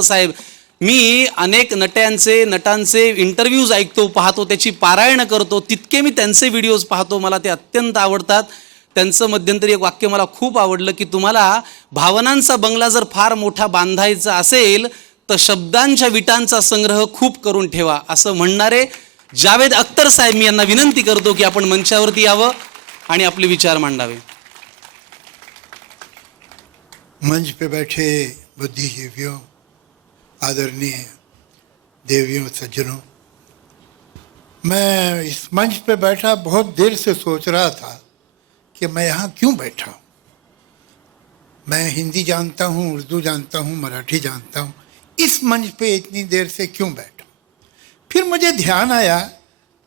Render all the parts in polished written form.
साहेब, मी अनेक नटांचे इंटरव्ह्यूज ऐकतो, पाहतो, त्याची पारायण करतो, तितके मी त्यांचे व्हिडिओज पाहतो, मला ते अत्यंत आवडतात. त्यांचं मध्यंतरी एक वाक्य मला खूप आवडलं की तुम्हाला भावनांचा बंगला जर फार मोठा बांधायचा असेल तर शब्दांच्या विटांचा संग्रह खूप करून ठेवा, असं म्हणणारे जावेद अख्तर साहेब, मी यांना विनंती करतो की आपण मंचावरती यावं आणि आपले विचार मांडावे. मंच पे बैठे बुद्धिजीवियों, आदरणीय देवियों, सज्जनों, मैं इस मंच पे बैठा बहुत देर से सोच रहा था कि मैं यहाँ क्यों बैठा हूँ. मैं हिंदी जानता हूँ, उर्दू जानता हूँ, मराठी जानता हूँ, इस मंच पे इतनी देर से क्यों बैठा. फिर मुझे ध्यान आया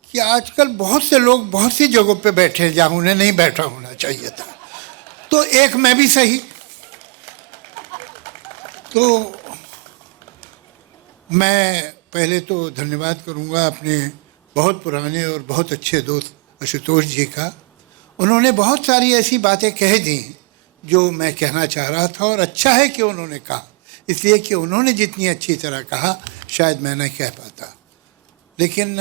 कि आजकल बहुत से लोग बहुत सी जगहों पे बैठे हैं जहाँ उन्हें नहीं बैठा होना चाहिए था, तो एक मैं भी सही. तो मैं पहले तो धन्यवाद करूंगा अपने बहुत पुराने और बहुत अच्छे दोस्त आशुतोष जी का. उन्होंने बहुत सारी ऐसी बातें कह दी जो मैं कहना चाह रहा था, और अच्छा है कि उन्होंने कहा, इसलिए कि उन्होंने जितनी अच्छी तरह कहा शायद मैं नहीं कह पाता. लेकिन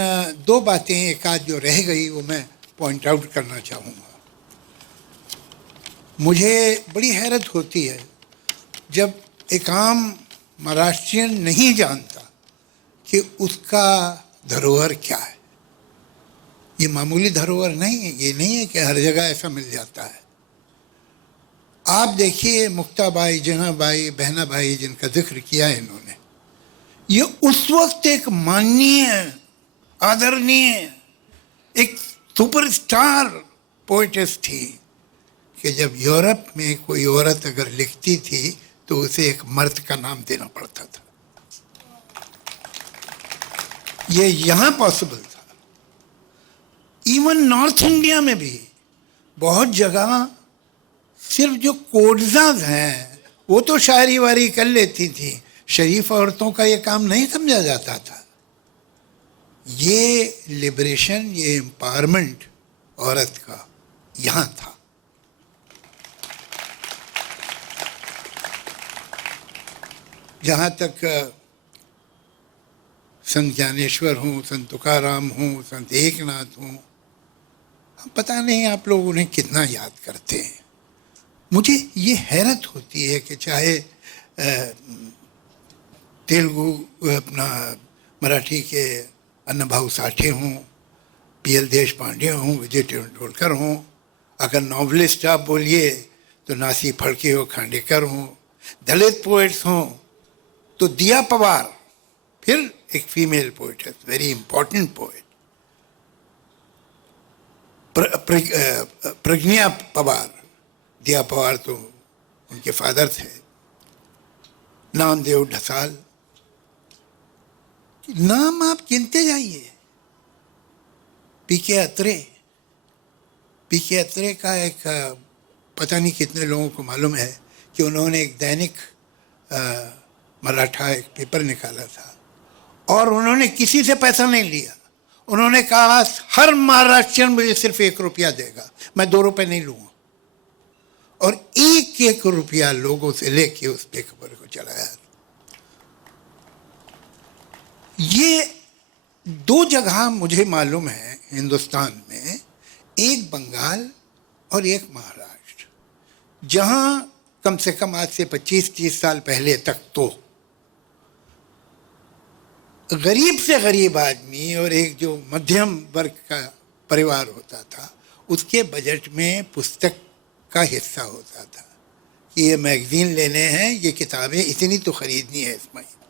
दो बातें एक आध जो रह गई वो मैं पॉइंट आउट करना चाहूँगा. मुझे बड़ी हैरत होती है जब एक आम महाराष्ट्रियन नहीं जानता कि उसका धरोहर क्या है. ये मामूली धरोहर नहीं है, ये नहीं है कि हर जगह ऐसा मिल जाता है. आप देखिए मुक्ताबाई, जनाबाई, बहनाबाई जिनका जिक्र किया है इन्होंने, ये उस वक्त एक माननीय, आदरणीय, एक सुपरस्टार पोएटेस थी कि जब यूरोप में कोई औरत अगर लिखती थी तो उसे एक मर्द का नाम देना पड़ता था. ये यहाँ पॉसिबल था. इवन नॉर्थ इंडिया में भी बहुत जगह सिर्फ जो कोडजाज हैं वो तो शायरी वारी कर लेती थी, शरीफ औरतों का ये काम नहीं समझा जाता था. ये लिबरेशन, ये एम्पावरमेंट औरत का यहाँ था. जहाँ तक संत ज्ञानेश्वर हों, संत तुकाराम हों, संत एकनाथ हों, पता नहीं आप लोग उन्हें कितना याद करते हैं. मुझे ये हैरत होती है कि चाहे तेलुगु अपना मराठी के अन्नभाऊ साठे हों, पीएल देशपांडे हों, विजय तेंदुलकर हों, अगर नॉवलिस्ट आप बोलिए तो नासी फड़के हो, खांडेकर हों, दलित पोइट्स हों तो दिया पवार, फिर एक फीमेल पोइट है, वेरी इंपॉर्टेंट पोइट, प्रज्ञा पवार. दिया पवार तो उनके फादर थे. नामदेव ढसाल, नाम आप गिनते जाइए. पीके अत्रे, पीके अत्रे का एक पता नहीं कितने लोगों को मालूम है कि उन्होंने एक दैनिक मराठा एक पेपर निकाला था और उन्होंने किसी से पैसा नहीं लिया. उन्होंने कहा हर महाराष्ट्रियन मुझे सिर्फ 1 रुपया देगा, मैं 2 रुपये नहीं लूँगा. और 1-1 रुपया लोगों से लेके उस पेपर को चलाया. ये 2 जगह मुझे मालूम है हिंदुस्तान में, एक बंगाल और एक महाराष्ट्र, जहाँ कम से कम आज से 25-30 साल पहले तक तो गरीब से गरीब आदमी और एक जो मध्यम वर्ग का परिवार होता था उसके बजट में पुस्तक का हिस्सा होता था कि ये मैगजीन लेने हैं, ये किताबें इतनी तो ख़रीदनी है इस महीने.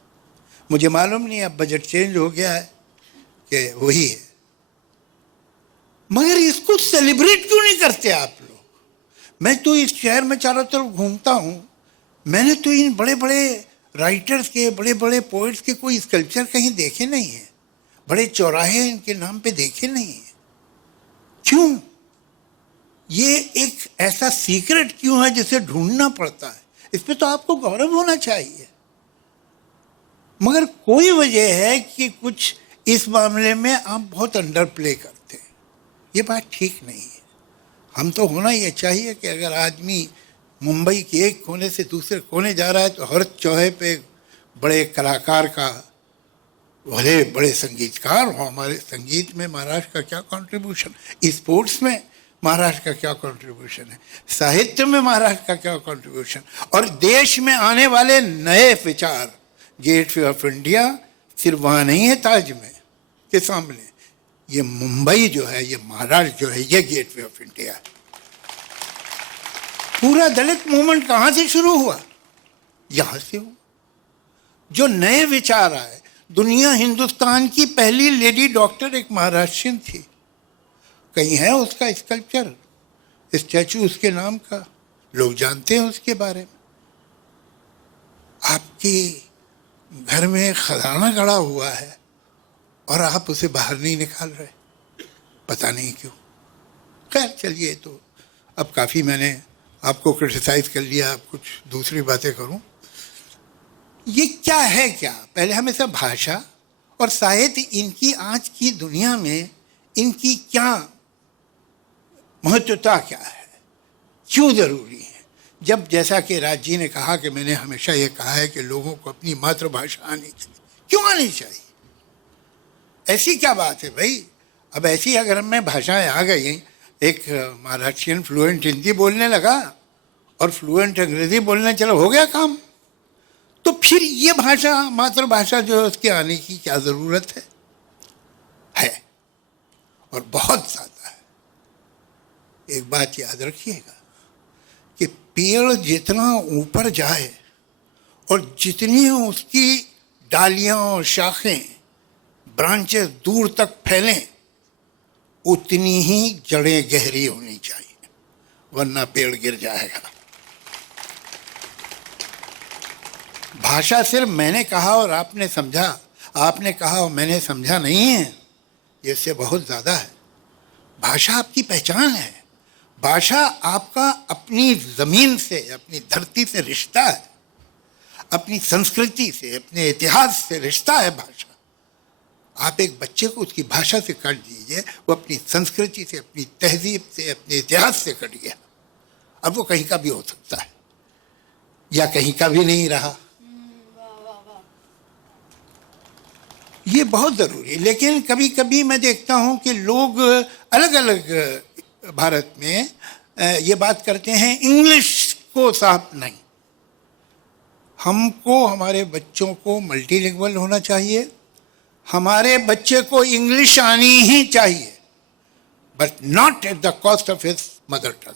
मुझे मालूम नहीं अब बजट चेंज हो गया है कि वही है. मगर इसको सेलिब्रेट क्यों नहीं करते आप लोग. मैं तो इस शहर में चारों तरफ घूमता हूँ, मैंने तो इन बड़े बड़े राइटर्स के, बड़े बड़े पोइट्स के कोई स्कल्पचर कहीं देखे नहीं हैं. बड़े चौराहे इनके नाम पे देखे नहीं हैं. क्यों? ये एक ऐसा सीक्रेट क्यों है जिसे ढूंढना पड़ता है. इस पे तो आपको गौरव होना चाहिए. मगर कोई वजह है कि कुछ इस मामले में आप बहुत अंडर प्ले करते हैं. ये बात ठीक नहीं है. हम तो होना ये चाहिए कि अगर आदमी मुंबई के एक कोने से दूसरे कोने जा रहा है तो हर चौहे पे बड़े कलाकार का, भले बड़े संगीतकार हो, हमारे संगीत में महाराष्ट्र का क्या कंट्रीब्यूशन, स्पोर्ट्स में महाराष्ट्र का क्या कंट्रीब्यूशन है, साहित्य में महाराष्ट्र का क्या कंट्रीब्यूशन, और देश में आने वाले नए विचार। गेट वे ऑफ इंडिया सिर्फ वहाँ नहीं है ताज में के सामने, ये मुंबई जो है, ये महाराष्ट्र जो है, ये गेट वे ऑफ इंडिया है। पूरा दलित मूवमेंट कहाँ से शुरू हुआ? यहाँ से हुआ। जो नए विचार आए, दुनिया, हिंदुस्तान की पहली लेडी डॉक्टर एक महाराष्ट्रियन थी। कहीं है उसका स्कल्पचर, स्टैचू उसके नाम का, लोग जानते हैं उसके बारे में। आपके घर में खजाना गड़ा हुआ है और आप उसे बाहर नहीं निकाल रहे, पता नहीं क्यों। खैर चलिए, तो अब काफ़ी मैंने आपको क्रिटिसाइज कर लिया, अब कुछ दूसरी बातें करूं। ये क्या है? क्या पहले हमें सब भाषा और साहित्य, इनकी आज की दुनिया में इनकी क्या महत्वता क्या है, क्यों ज़रूरी है? जब जैसा कि राज जी ने कहा कि मैंने हमेशा ये कहा है कि लोगों को अपनी मातृभाषा आनी चाहिए। क्यों आनी चाहिए? ऐसी क्या बात है भाई? अब ऐसी अगर मैं भाषाएं आ गई, एक महाराष्ट्रियन फ्लुएंट हिंदी बोलने लगा और फ्लुएंट अंग्रेजी बोलने चलो, हो गया काम। तो फिर ये भाषा, मातृभाषा जो है, उसके आने की क्या ज़रूरत है और बहुत ज़्यादा है। एक बात याद रखिएगा कि पेड़ जितना ऊपर जाए और जितनी उसकी डालियां और शाखें, ब्रांचेस दूर तक फैलें, उतनी ही जड़ें गहरी होनी चाहिए, वरना पेड़ गिर जाएगा। भाषा सिर्फ मैंने कहा और आपने समझा, आपने कहा और मैंने समझा नहीं है, ये इससे बहुत ज़्यादा है। भाषा आपकी पहचान है। भाषा आपका अपनी ज़मीन से, अपनी धरती से रिश्ता है, अपनी संस्कृति से, अपने इतिहास से रिश्ता है भाषा। आप एक बच्चे को उसकी भाषा से काट दीजिए, वो अपनी संस्कृति से, अपनी तहजीब से, अपने इतिहास से कट गया। अब वो कहीं का भी हो सकता है या कहीं का भी नहीं रहा। ये बहुत ज़रूरी है। लेकिन कभी कभी मैं देखता हूँ कि लोग अलग अलग भारत में ये बात करते हैं, इंग्लिश को साफ नहीं। हमको, हमारे बच्चों को मल्टीलिंगुअल होना चाहिए, हमारे बच्चे को इंग्लिश आनी ही चाहिए, but not at the cost of his mother tongue.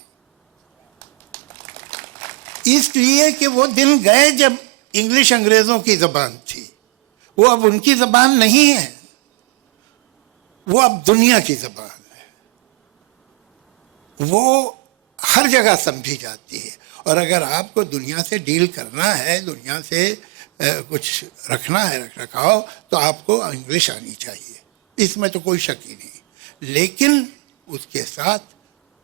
इसलिए कि वो दिन गए जब इंग्लिश अंग्रेज़ों की ज़बान थी, वो अब उनकी ज़बान नहीं है, वो अब दुनिया की ज़बान है। वो हर जगह समझी जाती है। और अगर आपको दुनिया से डील करना है, दुनिया से कुछ रखना है, रख रखाव, तो आपको इंग्लिश आनी चाहिए, इसमें तो कोई शक ही नहीं। लेकिन उसके साथ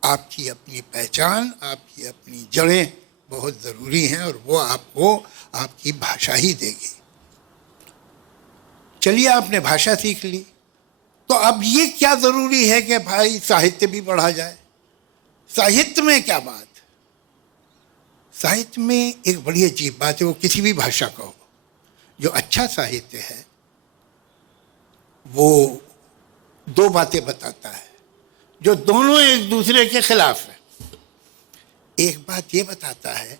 आपकी अपनी पहचान, आपकी अपनी जड़ें बहुत ज़रूरी हैं, और वो आपको आपकी भाषा ही देगी। चलिए, आपने भाषा सीख ली, तो अब ये क्या ज़रूरी है कि भाई साहित्य भी पढ़ा जाए। साहित्य में क्या बात? साहित्य में एक बड़ी अजीब बात है, वो किसी भी भाषा का हो, जो अच्छा साहित्य है वो दो बातें बताता है जो दोनों एक दूसरे के खिलाफ है। एक बात ये बताता है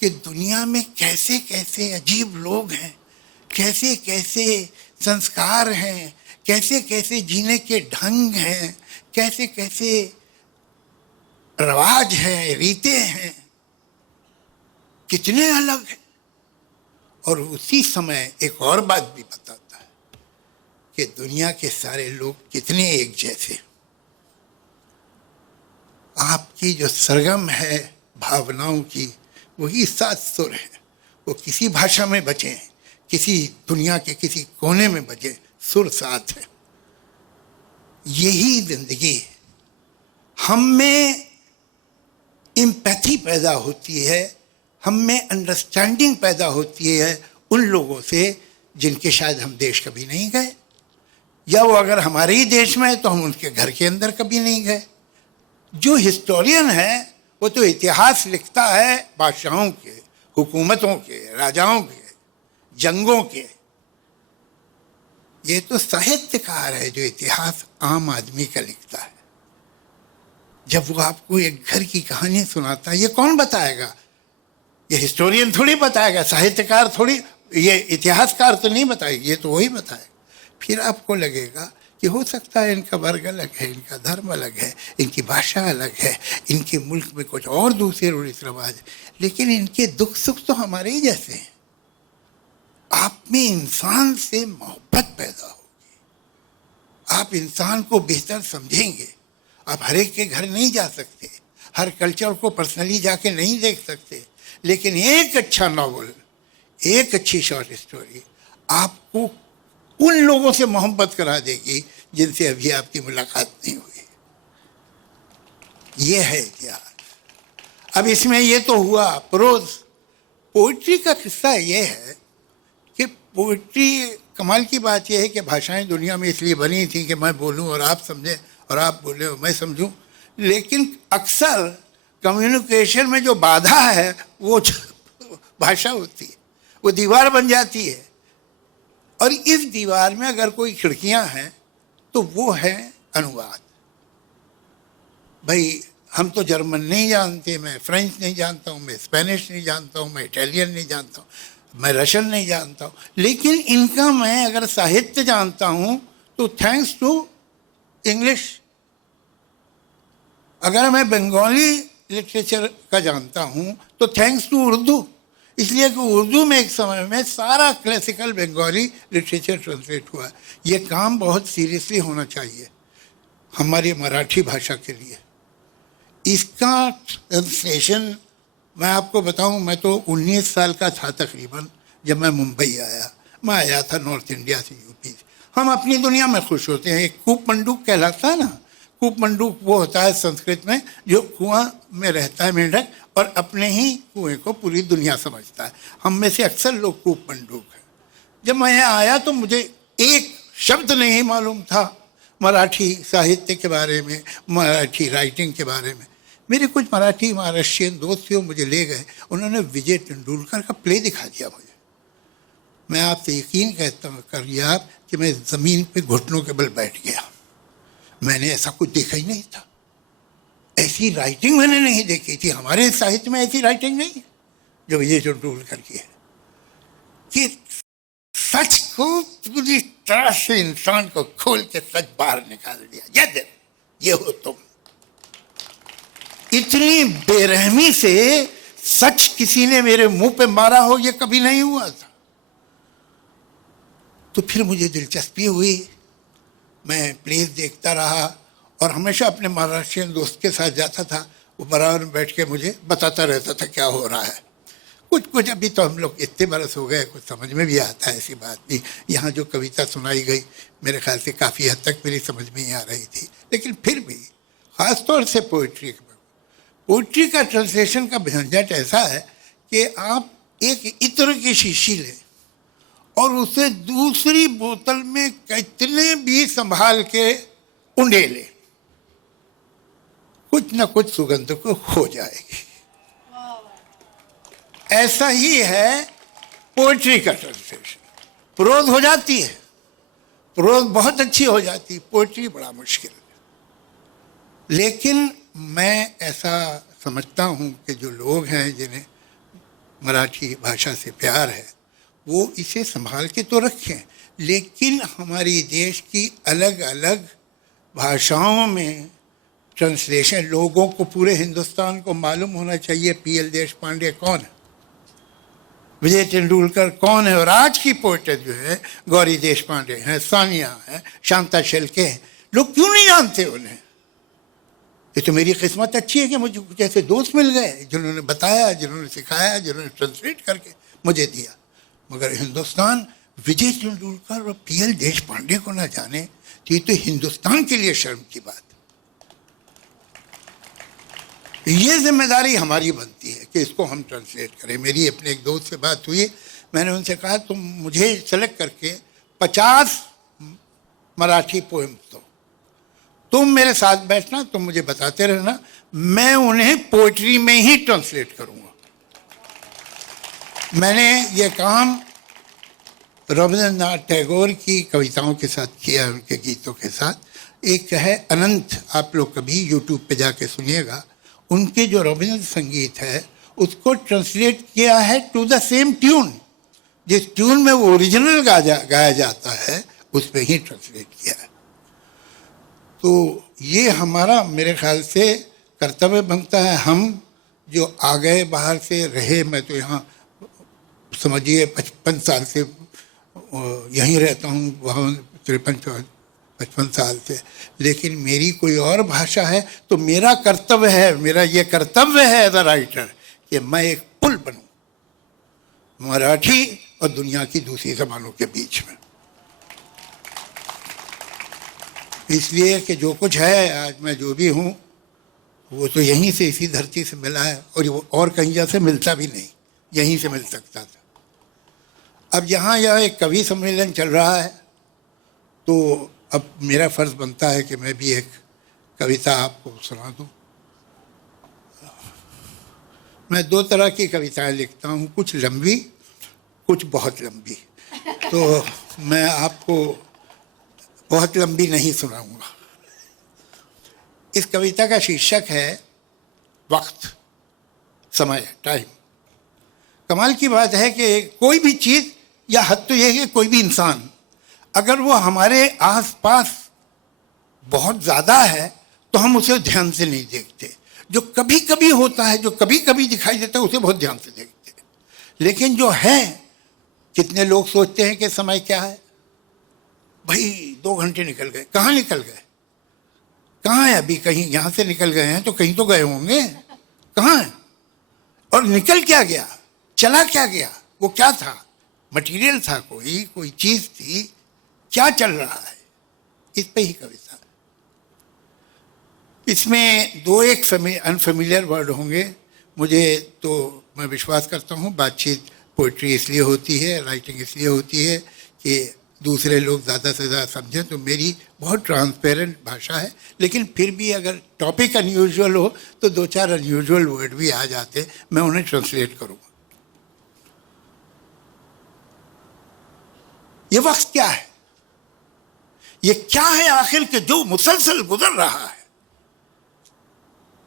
कि दुनिया में कैसे कैसे अजीब लोग हैं, कैसे कैसे संस्कार हैं, कैसे कैसे जीने के ढंग हैं, कैसे कैसे रवाज हैं, रीतें हैं, कितने अलग हैं। और उसी समय एक और बात भी बताता है कि दुनिया के सारे लोग कितने एक जैसे। आपकी जो सरगम है भावनाओं की, वही सात सुर है। वो किसी भाषा में बचे, किसी दुनिया के किसी कोने में बजे, सुर साथ है। यही जिंदगी है। हम में एम्पैथी पैदा होती है, हम में अंडरस्टैंडिंग पैदा होती है उन लोगों से जिनके शायद हम देश कभी नहीं गए, या वो अगर हमारे ही देश में है तो हम उनके घर के अंदर कभी नहीं गए। जो हिस्टोरियन है वो तो इतिहास लिखता है बादशाहों के, हुकूमतों के, राजाओं के, जंगों के। ये तो साहित्यकार है जो इतिहास आम आदमी का लिखता है। जब वो आपको एक घर की कहानी सुनाता है, ये कौन बताएगा? ये हिस्टोरियन थोड़ी बताएगा, साहित्यकार थोड़ी, ये इतिहासकार तो नहीं बताएगा, ये तो वही बताएगा। फिर आपको लगेगा कि हो सकता है इनका वर्ग अलग है, इनका धर्म अलग है, इनकी भाषा अलग है, इनके मुल्क में कुछ और दूसरे रीति रिवाज है, लेकिन इनके दुख सुख तो हमारे ही जैसे हैं। आप में इंसान से मोहब्बत पैदा होगी, आप इंसान को बेहतर समझेंगे। आप हर एक के घर नहीं जा सकते, हर कल्चर को पर्सनली जाके नहीं देख सकते, लेकिन एक अच्छा नॉवल, एक अच्छी शॉर्ट स्टोरी आपको उन लोगों से मोहब्बत करा देगी जिनसे अभी आपकी मुलाकात नहीं हुई। ये है इतिहास। अब इसमें ये तो हुआ प्रोज। पोइट्री का किस्सा ये है कि पोइट्री, कमाल की बात यह है कि भाषाएं दुनिया में इसलिए बनी थी कि मैं बोलूं और आप समझें और आप बोले और मैं समझूं, लेकिन अक्सर कम्युनिकेशन में जो बाधा है वो भाषा होती है, वो दीवार बन जाती है। और इस दीवार में अगर कोई खिड़कियां हैं तो वो है अनुवाद। भाई हम तो जर्मन नहीं जानते, मैं फ्रेंच नहीं जानता हूँ, मैं स्पेनिश नहीं जानता हूँ, मैं इटालियन नहीं जानता हूँ, मैं रशियन नहीं जानता हूँ, लेकिन इनका मैं अगर साहित्य जानता हूँ तो थैंक्स टू इंग्लिश। अगर मैं बंगाली लिटरेचर का जानता हूँ तो थैंक्स टू उर्दू, इसलिए कि उर्दू में एक समय में सारा क्लासिकल बंगाली लिटरेचर ट्रांसलेट हुआ। ये काम बहुत सीरियसली होना चाहिए हमारी मराठी भाषा के लिए। इसका ट्रांसलेशन मैं आपको बताऊं, मैं तो 19 साल का था तकरीबन जब मैं मुंबई आया। मैं आया था नॉर्थ इंडिया से, यूपी से। हम अपनी दुनिया में खुश होते हैं। एक कूप मंडूक कहलाता है ना, कूप मंडूक वो होता है संस्कृत में जो कुआं में रहता है मेंढक और अपने ही कुएं को पूरी दुनिया समझता है। हम में से अक्सर लोग कूप मंडूक हैं। जब मैं यहाँ आया तो मुझे एक शब्द नहीं मालूम था मराठी साहित्य के बारे में, मराठी राइटिंग के बारे में। मेरे कुछ मराठी महाराष्ट्रियन दोस्त थे, वो मुझे ले गए, उन्होंने विजय तेंदुलकर का प्ले दिखा दिया मुझे। मैं आपसे यकीन करिए आप कि मैं ज़मीन पे घुटनों के बल बैठ गया। मैंने ऐसा कुछ देखा ही नहीं था, ऐसी राइटिंग मैंने नहीं देखी थी। हमारे साहित्य में ऐसी राइटिंग नहीं है जो विजय तेंदुलकर की है, कि सच को पूरी तरह से इंसान को खोल के सच बाहर निकाल दिया। यदि ये हो तुम, इतनी बेरहमी से सच किसी ने मेरे मुंह पे मारा हो, ये कभी नहीं हुआ था। तो फिर मुझे दिलचस्पी हुई, मैं प्लेस देखता रहा और हमेशा अपने महाराष्ट्रियन दोस्त के साथ जाता था। वो बराबर में बैठ के मुझे बताता रहता था क्या हो रहा है। कुछ कुछ अभी तो हम लोग इतने बरस हो गए, कुछ समझ में भी आता है, ऐसी बात नहीं। यहाँ जो कविता सुनाई गई मेरे ख्याल से काफ़ी हद तक मेरी समझ में ही आ रही थी, लेकिन फिर भी ख़ासतौर से पोइट्री का ट्रांसलेशन का झंझट ऐसा है कि आप एक इत्र की शीशी लें और उसे दूसरी बोतल में कितने भी संभाल के उंडेले, कुछ न कुछ सुगंध को खो जाएगी। ऐसा ही है पोइट्री का ट्रांसलेशन। प्रोज हो जाती है, प्रोज बहुत अच्छी हो जाती है, पोइट्री बड़ा मुश्किल है। लेकिन मैं ऐसा समझता हूँ कि जो लोग हैं जिन्हें मराठी भाषा से प्यार है वो इसे संभाल के तो रखें, लेकिन हमारी देश की अलग अलग भाषाओं में ट्रांसलेशन लोगों को, पूरे हिंदुस्तान को मालूम होना चाहिए पीएल देशपांडे कौन है, विजय तेंदुलकर कौन है। और आज की पोइटर जो है गौरी देशपांडे हैं, सानिया हैं, शांता शेल्के हैं, लोग क्यों नहीं जानते उन्हें? ये तो मेरी किस्मत अच्छी है कि मुझे कुछ ऐसे दोस्त मिल गए जिन्होंने बताया, जिन्होंने सिखाया, जिन्होंने ट्रांसलेट करके मुझे दिया। मगर हिंदुस्तान विजय तेंदुलकर और पीएल देशपांडे को ना जाने तो ये तो हिंदुस्तान के लिए शर्म की बात है। ये जिम्मेदारी हमारी बनती है कि इसको हम ट्रांसलेट करें। मेरी अपने एक दोस्त से बात हुई, मैंने उनसे कहा तुम मुझे सेलेक्ट करके 50 मराठी पोएम्स दो, तुम मेरे साथ बैठना, तुम मुझे बताते रहना, मैं उन्हें पोइट्री में ही ट्रांसलेट करूंगा। मैंने ये काम रविंद्रनाथ टैगोर की कविताओं के साथ किया, उनके गीतों के साथ। एक है अनंत, आप लोग कभी यूट्यूब पे जाके सुनिएगा। उनके जो रविंद्र संगीत है उसको ट्रांसलेट किया है टू द सेम ट्यून, जिस ट्यून में वो ओरिजिनल गाया जाता है उस पर ही ट्रांसलेट किया है। तो ये हमारा मेरे ख्याल से कर्तव्य बनता है। हम जो आ गए बाहर से रहे, मैं तो यहाँ समझिए 55 साल से यहीं रहता हूँ, वहाँ 53-55 साल से, लेकिन मेरी कोई और भाषा है तो मेरा कर्तव्य है, मेरा ये कर्तव्य है एज अ राइटर कि मैं एक पुल बनूं मराठी और दुनिया की दूसरी जबानों के बीच में। इसलिए कि जो कुछ है आज मैं जो भी हूँ वो तो यहीं से, इसी धरती से मिला है, और कहीं जैसे मिलता भी नहीं, यहीं से मिल सकता था। अब यहाँ यह एक कवि सम्मेलन चल रहा है तो अब मेरा फर्ज बनता है कि मैं भी एक कविता आपको सुना दूँ। मैं 2 तरह की कविताएं लिखता हूँ, कुछ लंबी, कुछ बहुत लंबी। तो मैं आपको बहुत लंबी नहीं सुनाऊंगा। इस कविता का शीर्षक है वक्त, समय, टाइम। कमाल की बात है कि कोई भी चीज़, या हद तो यह है कि कोई भी इंसान, अगर वो हमारे आसपास बहुत ज़्यादा है तो हम उसे ध्यान से नहीं देखते। जो कभी कभी होता है, जो कभी कभी दिखाई देता है, उसे बहुत ध्यान से देखते हैं। लेकिन जो है, कितने लोग सोचते हैं कि समय क्या है, भाई 2 घंटे निकल गए, कहाँ निकल गए, कहाँ है अभी, कहीं यहाँ से निकल गए हैं तो कहीं तो गए होंगे, कहाँ है, और निकल क्या गया, चला क्या गया, वो क्या था, मटेरियल था, कोई चीज थी, क्या चल रहा है, इस पे ही कविता। इसमें 2 एक अनफेमिलियर वर्ड होंगे मुझे, तो मैं विश्वास करता हूँ बातचीत, पोइट्री इसलिए होती है, राइटिंग इसलिए होती है कि दूसरे लोग ज़्यादा से ज़्यादा समझें। तो मेरी बहुत ट्रांसपेरेंट भाषा है, लेकिन फिर भी अगर टॉपिक अनयूजुअल हो तो 2-4 अनयूजुअल वर्ड भी आ जाते, मैं उन्हें ट्रांसलेट करूँगा। ये वक्त क्या है, ये क्या है आखिर के जो मुसलसल गुजर रहा है।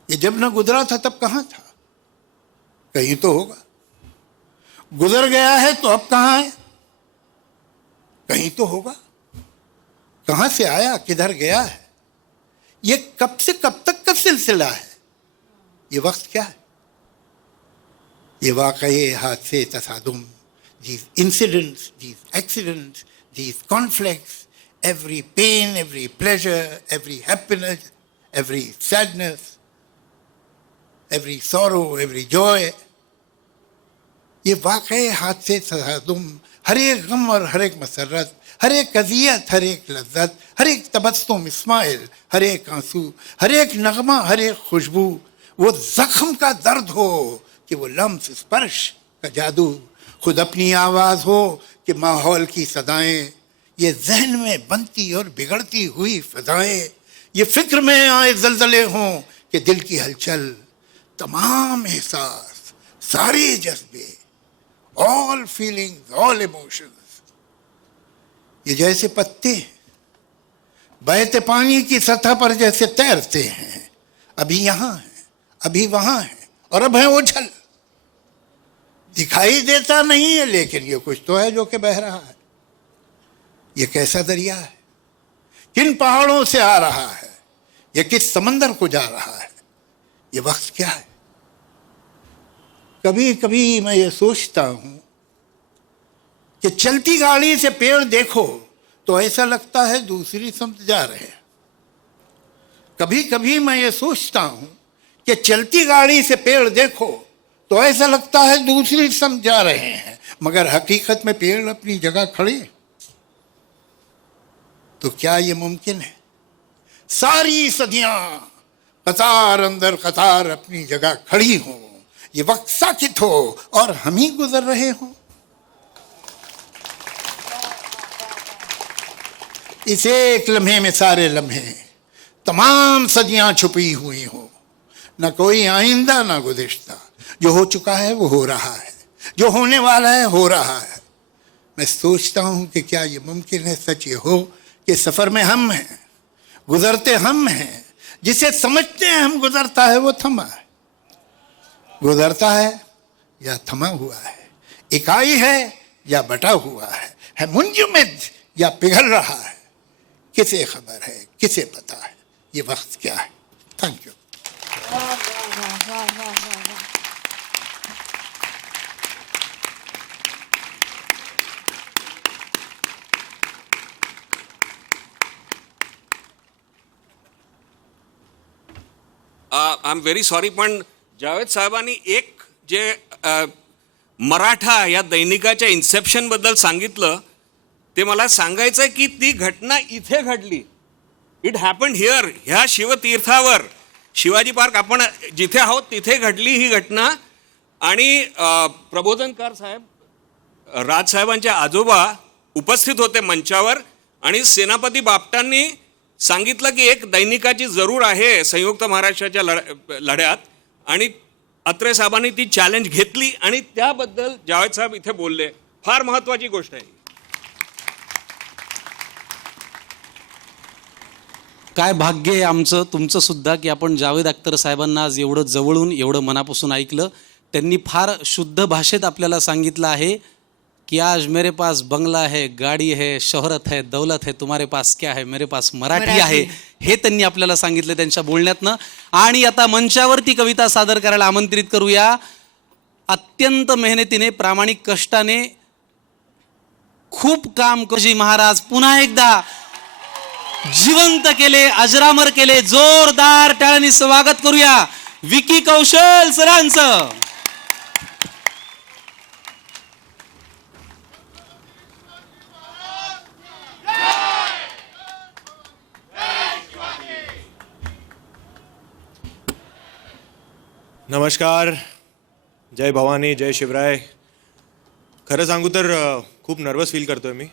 ये जब न गुजरा था तब कहाँ था, कहीं तो होगा। गुजर गया है तो अब कहाँ है, कहीं तो होगा। कहाँ से आया, किधर गया है, ये कब से कब तक का सिलसिला है। ये वक्त क्या है, ये वाक़ये, हादसे, तसादुम, these incidents, these accidents, these conflicts, every pain, every pleasure, every happiness, every sadness, every sorrow, every joy, ये वाक़ये, हादसे, तसादुम, हर एक गम और हर एक मसरत, हर एक अज़ियत, हर एक लज्जत, हर एक तबस्सुम, इस्माइल, हर एक आंसू, हर एक नगमा, हर एक खुशबू, वो जख्म का दर्द हो कि वो लम्स, स्पर्श का जादू, खुद अपनी आवाज़ हो कि माहौल की सदाएं, ये जहन में बनती और बिगड़ती हुई फ़ज़ाएं, ये फिक्र में आए ज़लज़ले हों कि दिल की हलचल, तमाम एहसास, सारे जज्बे, ऑल फीलिंग्स, ऑल इमोशंस, ये जैसे पत्ते बहते पानी की सतह पर जैसे तैरते हैं, अभी यहाँ हैं, अभी वहाँ हैं, और अब है ओझल, दिखाई देता नहीं है, लेकिन ये कुछ तो है जो कि बह रहा है। ये कैसा दरिया है, किन पहाड़ों से आ रहा है, ये किस समंदर को जा रहा है, ये वक्त क्या है। कभी कभी मैं ये सोचता हूं कि चलती गाड़ी से पेड़ देखो तो ऐसा लगता है दूसरी समझ जा रहे हैं। कभी कभी मैं ये सोचता हूं कि चलती गाड़ी से पेड़ देखो तो ऐसा लगता है दूसरी समझ जा रहे हैं, मगर हकीकत में पेड़ अपनी जगह खड़े। तो क्या ये मुमकिन है सारी सदियां कतार अंदर कतार अपनी जगह खड़ी हो, ये वक्त साकित हो और हम ही गुजर रहे हों। इस एक लम्हे में सारे लम्हे, तमाम सदियां छुपी हुई हो, न कोई आइंदा न गुज़िश्ता। जो हो चुका है वो हो रहा है, जो होने वाला है हो रहा है। मैं सोचता हूं कि क्या ये मुमकिन है, सच ये हो कि सफर में हम हैं, गुजरते हम हैं, जिसे समझते हैं हम गुजरता है वो थमा है, गुजरता है या थमा हुआ है, इकाई है या बटा हुआ है मुंजमद या पिघल रहा है, किसे खबर है, किसे पता है ये वक्त क्या है। Thank you. I am very sorry, पण जावेद साहेबांनी एक जे मराठा या दैनिकाच्या इन्सेप्शन बद्दल सांगितलं ते मला सांगायचं आहे की ती घटना इथे घडली. इट हॅपन्ड हिअर, ह्या शिवतीर्थावर, शिवाजी पार्क आपण जिथे आहोत तिथे घडली ही घटना. आणि प्रबोधनकार साहेब, राजसाहेबांचे आजोबा उपस्थित होते मंचावर आणि सेनापती बापटांनी सांगितलं की एक दैनिकाची जरूर आहे संयुक्त महाराष्ट्राच्या लढ्यात, आणि अत्रे साहेबांनी ती चॅलेंज घेतली आणि त्याबद्दल जावेद साहेब इथे बोलले. फार महत्वाची गोष्ट आहे. काय भाग्य आहे आमचं, तुमचं सुद्धा, की आपण जावेद अख्तर साहेबांना आज एवढं जवळून, एवढं मनापासून ऐकलं. त्यांनी फार शुद्ध भाषेत आपल्याला सांगितलं आहे कि आज मेरे पास बंगला है, गाड़ी है, शोहरत है, दौलत है, तुम्हारे पास क्या है, मेरे पास मराठी आहे, हे त्यांनी आपल्याला सांगितलं त्यांच्या बोलण्यातनं. आणि आता मंचावरती कविता सादर करायला आमंत्रित करूया. अत्यंत मेहनतीने, प्रामाणिक कष्टाने खूप काम कशी महाराज पुन्हा एकदा जिवंत केले, अजरामर केले. जोरदार टाळ्यांनी स्वागत करूया विकी कौशल सरांचं. नमस्कार, जय भवानी, जय शिवराय. खरं सांगू तर खूप नर्वस फील करतोय मी.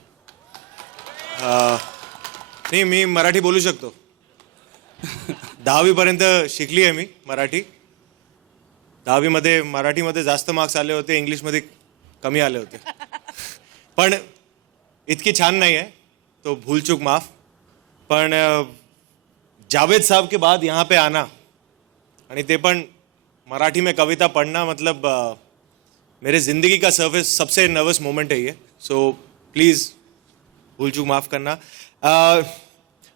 नाही, मी मराठी बोलू शकतो. 10वीपर्यंत शिकली आहे मी मराठी. 10वीमध्ये मराठीमध्ये जास्त मार्क्स आले होते, इंग्लिशमध्ये कमी आले होते. पण इतकी छान नहीं है तो भूल चूक माफ. पण जावेद साहब के बाद यहाँ पे आना आणि ते पण मराठी में कविता पढ़ना, मतलब मेरे ज़िंदगी का सबसे नर्वस मोमेंट है ये. सो प्लीज़ भूल चूक माफ़ करना.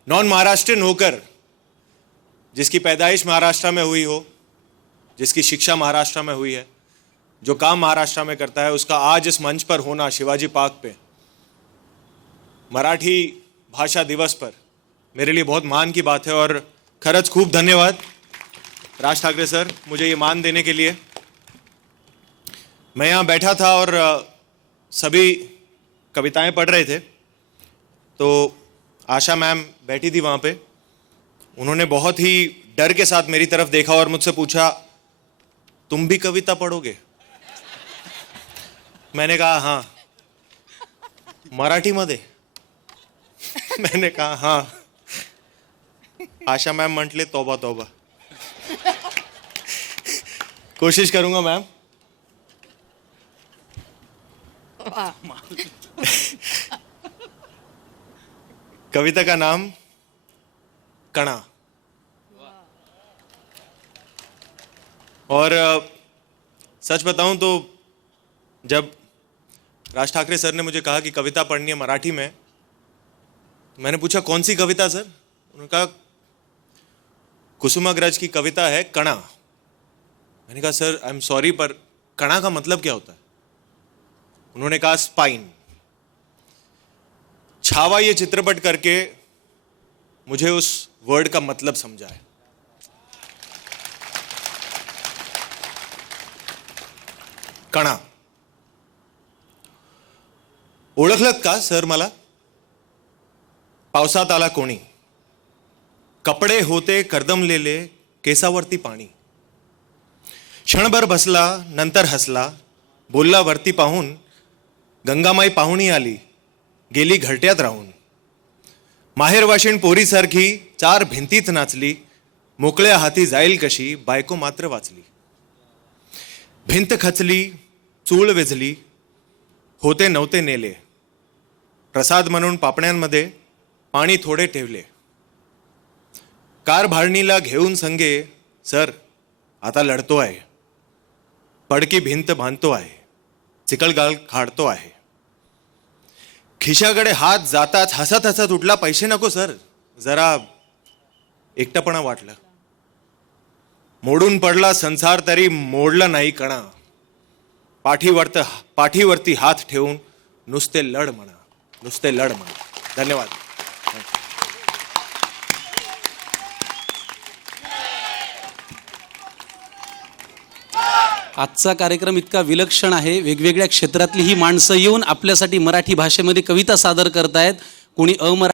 नॉन महाराष्ट्रियन होकर, जिसकी पैदाइश महाराष्ट्र में हुई हो, जिसकी शिक्षा महाराष्ट्र में हुई है, जो काम महाराष्ट्र में करता है, उसका आज इस मंच पर होना शिवाजी पार्क पे मराठी भाषा दिवस पर मेरे लिए बहुत मान की बात है. और खरच खूब धन्यवाद राज ठाकरे सर मुझे ये मान देने के लिए. मैं यहाँ बैठा था और सभी कविताएं पढ़ रहे थे, तो आशा मैम बैठी थी वहाँ पे. उन्होंने बहुत ही डर के साथ मेरी तरफ देखा और मुझसे पूछा, तुम भी कविता पढ़ोगे? मैंने कहा हाँ. मराठी मध्ये? मैंने कहा हाँ. आशा मैम म्हटले तौबा तौबा. कोशिश करूंगा मैम. कविता का नाम कणा. और सच बताऊं तो जब राज ठाकरे सर ने मुझे कहा कि कविता पढ़नी है मराठी में, मैंने पूछा कौन सी कविता सर? उन्होंने कहा कुसुमाग्रज की कविता है कणा. मैंने कहा सर आई एम सॉरी, पर कणा का मतलब क्या होता है? उन्होंने कहा स्पाइन. छावा ये चित्रपट करके मुझे उस वर्ड का मतलब समझा है. कणा. ओळखलत का सर मला? पावसात आला कोणी, कपडे होते कर्दमलेले, केसावरती पाणी. क्षणभर बसला, नंतर हसला, बोलला वरती पाहून, गंगामाई पाहुणी आली, गेली घरट्यात राहून. माहेरवाशीण पोरीसारखी 4 भिंतीत नाचली, मोकळ्या हाती जाईल कशी, बायको मात्र वाचली. भिंत खचली, चूळ वेझली, होते नव्हते नेले, प्रसाद म्हणून पापण्यांमध्ये पाणी थोडे ठेवले. कार भाडणीला घेऊन संगे सर आता लढतो आहे. पडकी भिंत बांधतो आहे. चिकलगाल खाडतो आहे. खिशाकडे हात जाताच हसत हसत उठला, पैसे नको सर, जरा एकटपणा वाटलं. मोडून पडला संसार तरी मोडला नाही कणा. पाठीवरती हात ठेवून नुसते लढ म्हणा, नुसते लढ म्हणा. धन्यवाद. आजचा कार्यक्रम इतका विलक्षण आहे. वेगवेगळ्या क्षेत्रातली ही माणसं येऊन आपल्यासाठी मराठी भाषेमध्ये कविता सादर करतायत. कोणी